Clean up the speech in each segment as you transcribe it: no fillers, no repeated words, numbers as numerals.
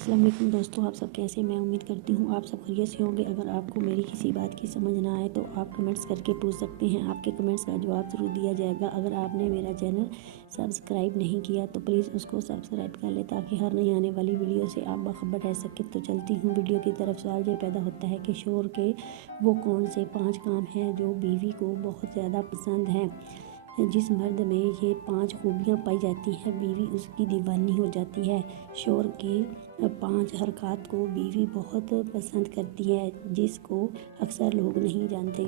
السلام علیکم دوستوں، آپ سب کیسے؟ میں امید کرتی ہوں آپ سب خیریت سے ہوں گے۔ اگر آپ کو میری کسی بات کی سمجھ نہ آئے تو آپ کمنٹس کر کے پوچھ سکتے ہیں، آپ کے کمنٹس کا جواب ضرور دیا جائے گا۔ اگر آپ نے میرا چینل سبسکرائب نہیں کیا تو پلیز اس کو سبسکرائب کر لیں تاکہ ہر نئی آنے والی ویڈیو سے آپ باخبر رہ سکیں۔ تو چلتی ہوں ویڈیو کی طرف۔ سوال یہ پیدا ہوتا ہے کہ شوہر کے وہ کون سے 5 کام ہیں جو بیوی کو بہت زیادہ پسند ہیں؟ جس مرد میں یہ 5 خوبیاں پائی جاتی ہیں، بیوی اس کی دیوانی ہو جاتی ہے۔ شوہر کے 5 حرکات کو بیوی بہت پسند کرتی ہے، جس کو اکثر لوگ نہیں جانتے۔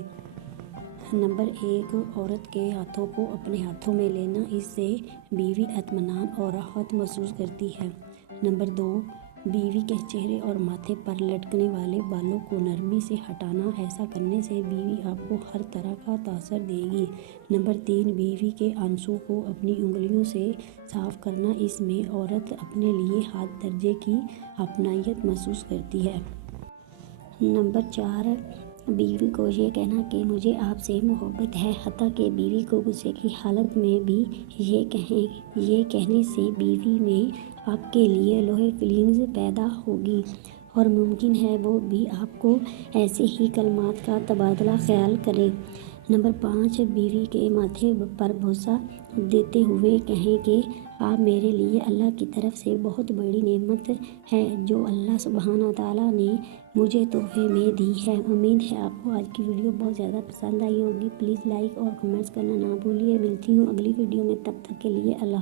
نمبر 1، عورت کے ہاتھوں کو اپنے ہاتھوں میں لینا۔ اس سے بیوی اطمینان اور راحت محسوس کرتی ہے۔ نمبر 2، بیوی کے چہرے اور ماتھے پر لٹکنے والے بالوں کو نرمی سے ہٹانا۔ ایسا کرنے سے بیوی آپ کو ہر طرح کا تاثر دے گی۔ نمبر 3، بیوی کے آنسوں کو اپنی انگلیوں سے صاف کرنا۔ اس میں عورت اپنے لیے ہاتھ درجے کی اپنائیت محسوس کرتی ہے۔ نمبر 4، بیوی کو یہ کہنا کہ مجھے آپ سے محبت ہے، حتیٰ کہ بیوی کو غصے کی حالت میں بھی یہ کہنے سے بیوی میں آپ کے لیے لو فیلنگز پیدا ہوگی اور ممکن ہے وہ بھی آپ کو ایسے ہی کلمات کا تبادلہ خیال کرے۔ نمبر 5، بیوی کے ماتھے پر بوسہ دیتے ہوئے کہیں کہ آپ میرے لیے اللہ کی طرف سے بہت بڑی نعمت ہے جو اللہ سبحانہ تعالیٰ نے مجھے تحفے میں دی ہے۔ امید ہے آپ کو آج کی ویڈیو بہت زیادہ پسند آئی ہوگی۔ پلیز لائک اور کمنٹس کرنا نہ بھولیے۔ ملتی ہوں اگلی ویڈیو میں، تب تک کے لیے اللہ حافظ۔